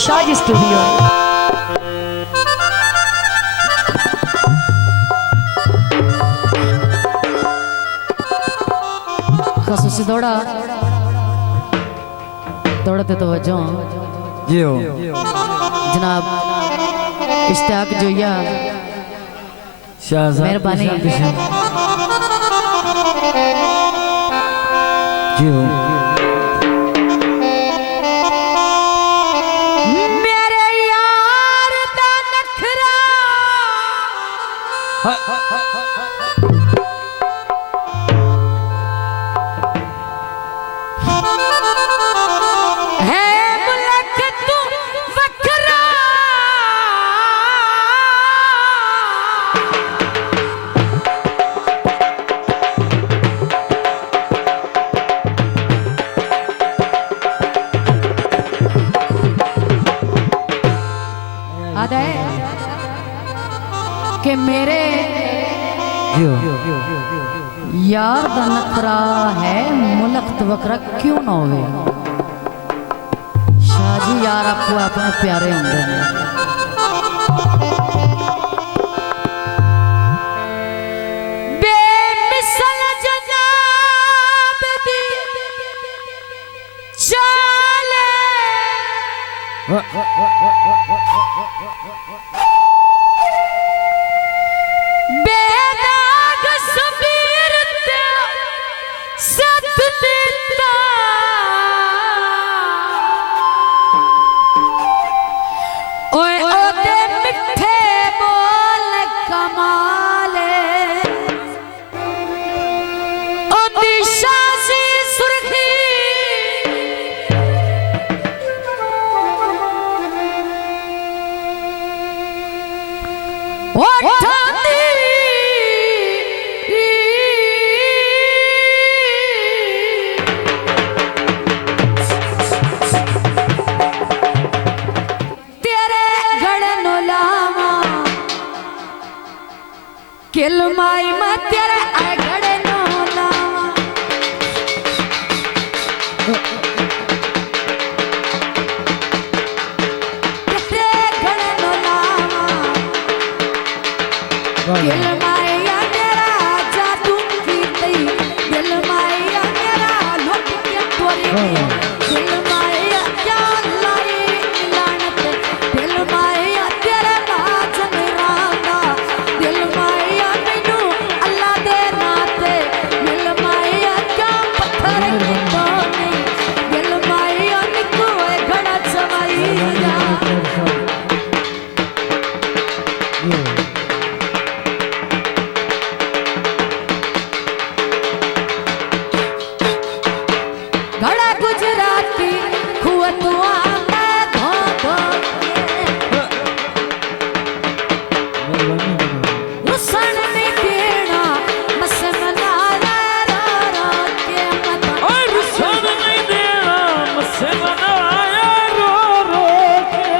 Shah ji studio. खसूसी दौड़ा दौड़ते तो वजह जी हो जनाब इश्तियाक जोया मेहरबानी जी हो मेरे यार दा नखरा है मुल्क तू वखरा आदा है कि मेरे यार दा नखरा है मुल्क तू वखरा क्यों ना होवे। शाह जी यार आपको अपने प्यारे होंगे ने बेमिसल जनाब दी चाले बेदाग सबीर ते सत देता ओए ओते मिठे बोल कमाले ओदी शासी सुर्खी ओठांदी तेरे गड़े नो लावा किलमाई मैं तेरे आए गड़े नो लावा तेरे गड़े नो लावा किलमाया तेरा जादू की तई दिलमाया तेरा लुट के तोरी दिलमाया क्या लाई लानत दिलमाया तेरे बाजन रांदा दिलमाया मैनू अल्लाह दे नाते दिलमाया क्या पत्थर की तो नहीं दिलमाया निको घड़ा चवाई जा घड़ा गुजराती खुअतुआ में धो धो के रुसन नहीं देना मसमना रो रो के मत और रुसन नहीं देना मुझसे मनाया रो रो के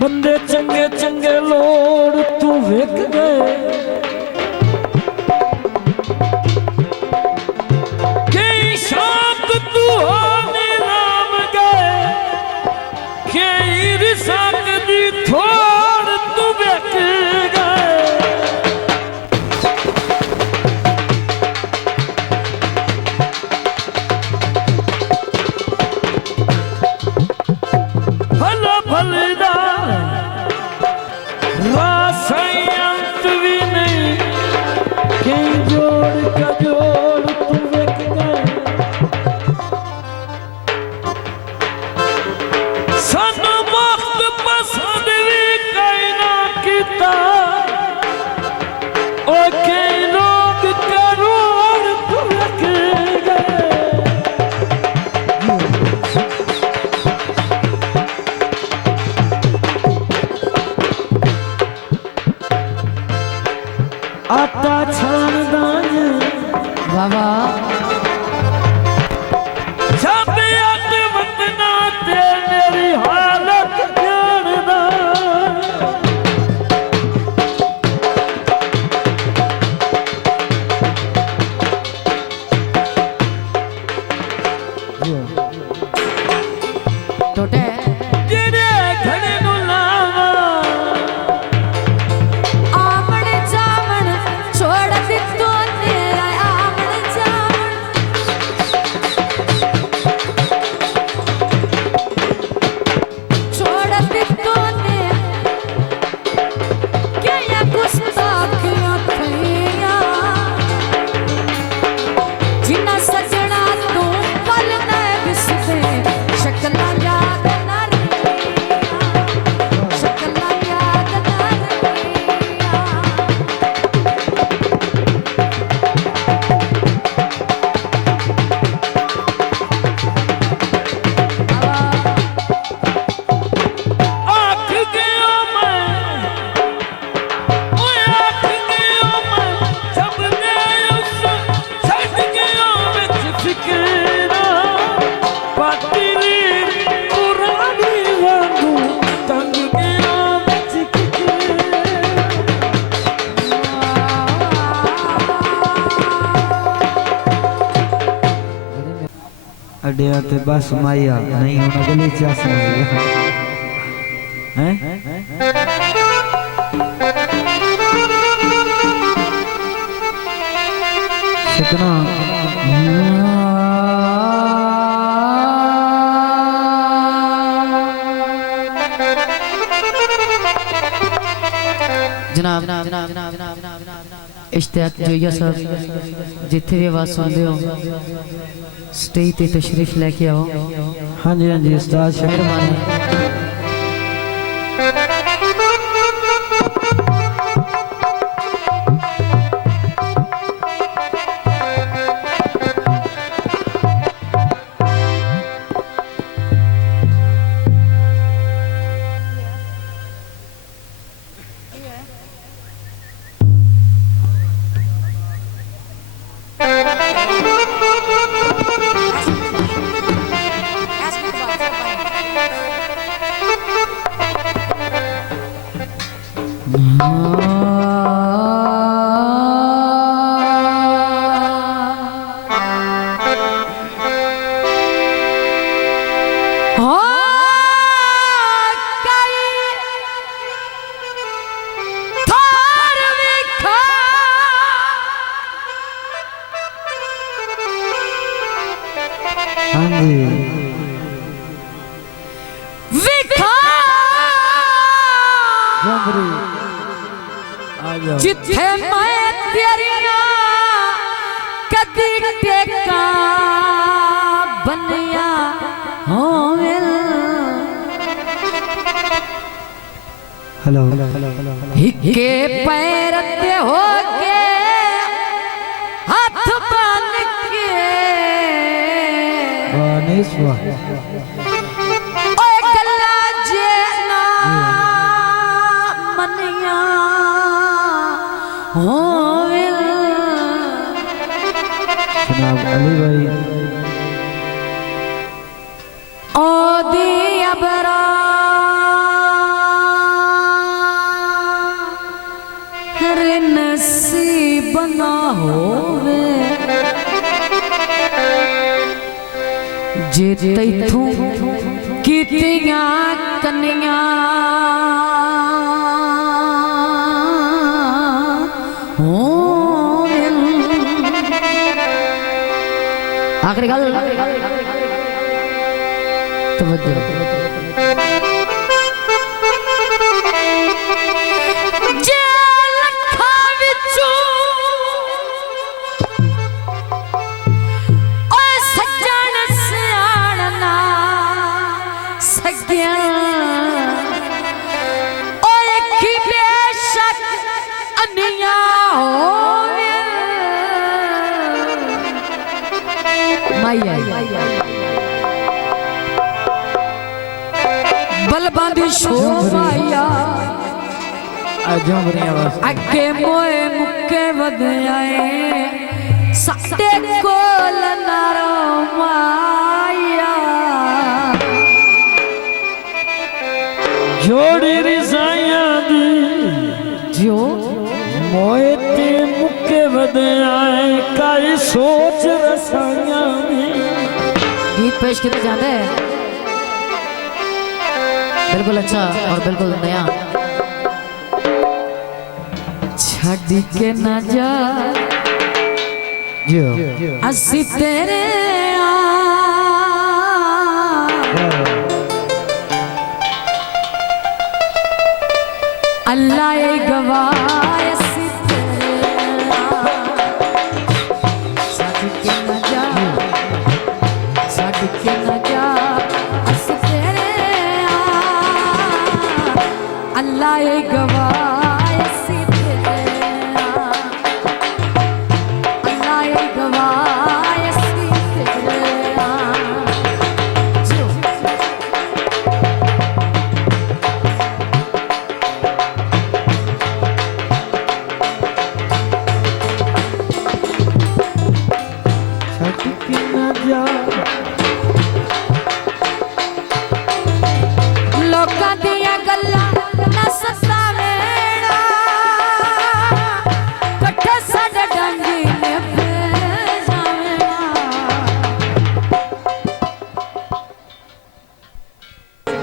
बंदे चंगे चंगे लोड़ तू विक गए कई शाक तू हो नीलाम गए कई रिसाक दी थोड़ तू विक गए भला भलदा रासयंत भी नहीं कहीं जोड़ का जोड़ तू विक गए सानू वक्त पसंद भी कहीं ना किता ओ कई लोग करोड़ तू विक गए आटा छानदा बाबा जब याद वतना ते मेरी हालत जानदा टोटे तेरे घड़े नु लावा आमण जामण छोड़ दितो तेरा आमण जामण छोड़ दितो ने क्या या गुस्ताखियां थईया जिन्ना सजना तू पल न बिसते शक्लां याद न रहिया शक्लां याद न रहिया आख गया मैं ओए आख गया मैं जब मैं उस छड़ गया विच फिकरा पाती पुरानी वांगू तंग गया विच अड्डिया ते बस माया नहीं होना गली चास हैं कितना जनाब इश्तियाक जोइया साहब जिथे भी आवाज सुनते हो स्टेज ते तशरीफ लेके आओ हाँ जी उस्ताद मेहरबानी हाँ जी जंबरी आ जाओ जिथे मैं तेरिया कदी टेका बनिया होवे हेलो हिके पैर ते होके हाथ बांध के वाह ओए गल्ला जे ना मनिया होवे जनाब अली भाई ओ दी अबरा बना होवे जे तैथों कीतियां कन्नियां आखिरी गल तवज्जो जे लखा विचों ओ सज्जन सियाणना सग्या ओ की बेशक अनिया होवे माया बलबांदी शो माया अगे मोए मुक्के वधयाए साडे कोल नारो माया जोड़ी रिसाइयां दी जो मोए ते मुक्के वधयाए काई सोच रसाइयां गीत पेश किया जाता है बिल्कुल अच्छा और बिल्कुल नया। छड़ के ना जा असी तेरे अल्लाह ये गवाह असी तेरे छड़ के ना जा छड़ के ना जा असी तेरे अल्लाह ये गवाह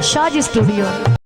Shah Jee Studio।